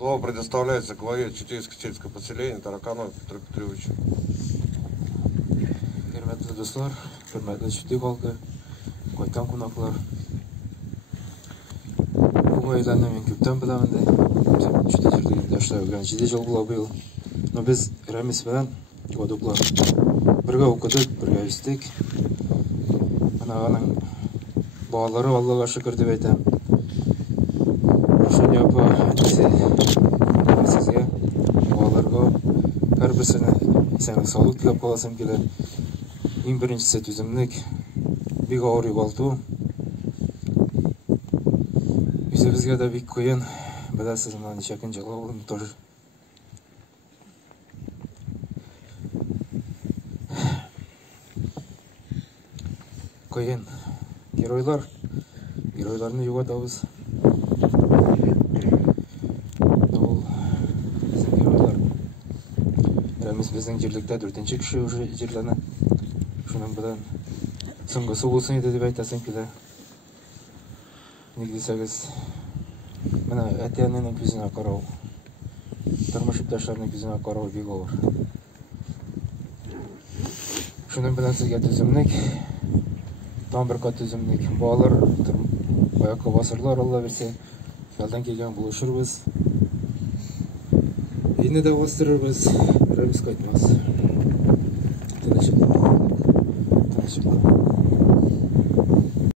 Слово предоставляется главе Читейско-сельского поселения Тараканову Петру Петровичу. Hürmetli dostlar, hürmetli çiftlik halkı, koytan konaklar. Bu aydan men köpten bilaman de. Juda jirde yaşlar öğrencide жыл була быйыл. Но biz Рамис bilan goduklar. Birge okudik, birge istik. Anaның балалары Аллага шүкір деп айтам. Ошон япа әтесе сезге балаларга һәр берсенә исәнлек саулык теләп каласым килә. Иң беренчесе түземлек, бик авыр югалту. Үзебезгә дә бик кыен, беләсез, менә ничә көн җылы булдым тоже. Кыен. Геройларны югатабыз. Ул безнең геройлар. Рамис безнең җирлектә 4нче кеше уже җирләнә. Шуның белән соңгысы булсын иде дип әйтәсем килә. Ник дисәгез, менә әтәннең күзенә карау, тормыш иптәшләренең күзенә карау бик авыр. Шуның белән сезгә түземлек, там бер кат түземлек. Балалар аякка басырлар, Алла берсе, ялдан килгән булышырбыз. Инде дә бастырырбыз, Рамис кайтмас. Тынычлык.